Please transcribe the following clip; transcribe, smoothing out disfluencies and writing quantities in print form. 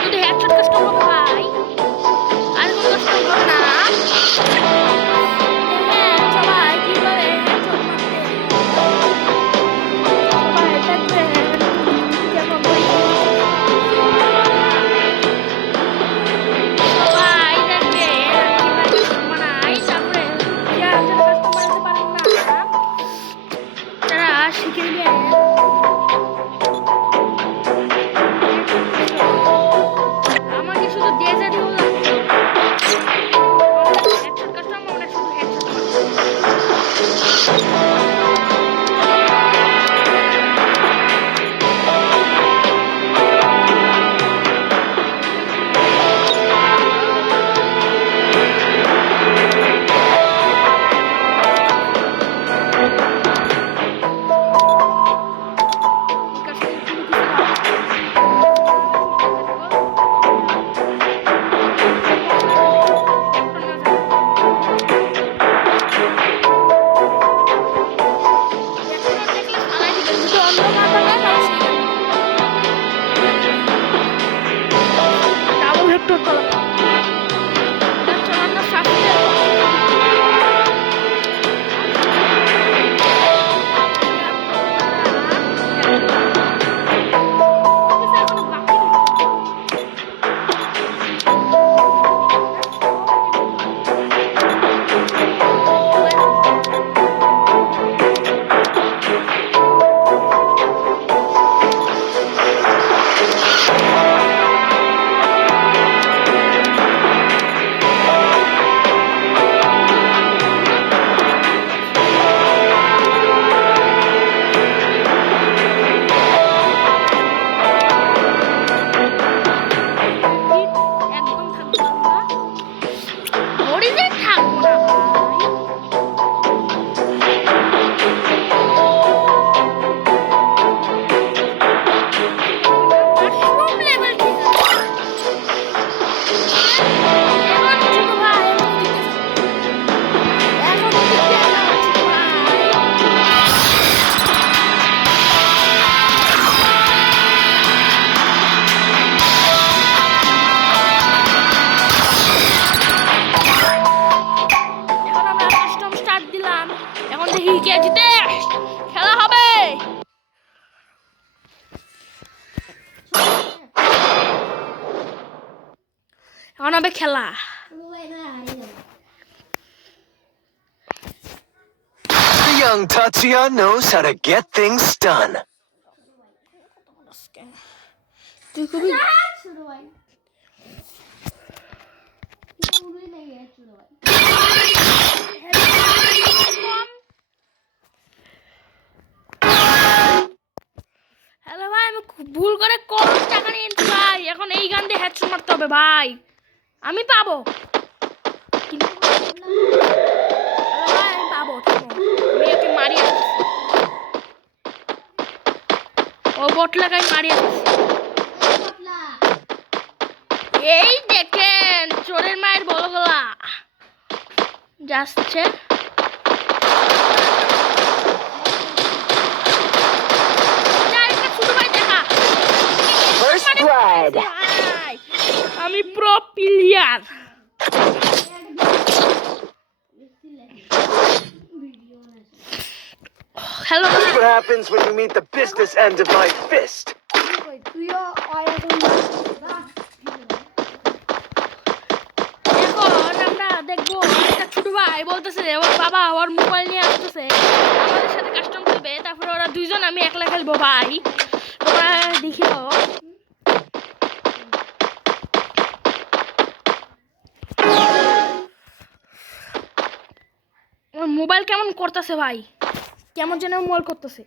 শুধু headshot custom হবে ভাই, আর কোনো কাস্টম হবে না। দেখেন সবাই কিভাবে হেডশট মারতে সবাই দেখবেন কেমন করে সবাই দেখবে কিভাবে কাস্টম বানাই। তারপরে যারা যারা কাস্টম বানাতে পারেন না তারা শিখে নেবেন। আমাকে শুধু ডেজার্টই লাগতো, হেডশট কাস্টম আমরা শুধু হেডশট মারবো। ডাবল হেক্টর চালাবে এটা চালানো সাথে একদম থাকবো না, হরিজে থাকবো না ভাই। মাশরুম লেভেল ঠিক আছে এখন ছোট ভাই, এখন ছোট ভাই এখন আমরা কাস্টম স্টার্ট দিলাম। এখন দেখি কে জিতে, খেলা হবে। এখন হবে খেলা। The young Tatsuya knows how to get things done. তুই খুবই হ্যালো ভাই, আমি ভুল করে কম টাকা নিয়ে নিতে ভাই। এখন এই গান দিয়ে হেডশট মারতে হবে ভাই, আমি পাবো। কিন্তু হ্যালো ভাই, আমি পাবো। থামো, আমি একে মারি আসছি। ও বট লাগাই মারি আসছি। এই দেখেন চোরের মায়ের বড় গলা যাচ্ছে। First blood. ভাই, আমি pro player. Hello This is what happens when you meet the business end of my fist. এখন আমরা দেখবো একটা ছোট ভাই বলতেছে ওর বাবা ওর মোবাইল নিয়ে আসতেছে আমাদের সাথে কাস্টম খেলবে। তারপরে ওরা দুইজন আমি একলা খেলবো ভাই, তোমরা দেখিও। আমার মোবাইল কেমন করতেছে ভাই, কেমন যেন মোবাইল করতেছে।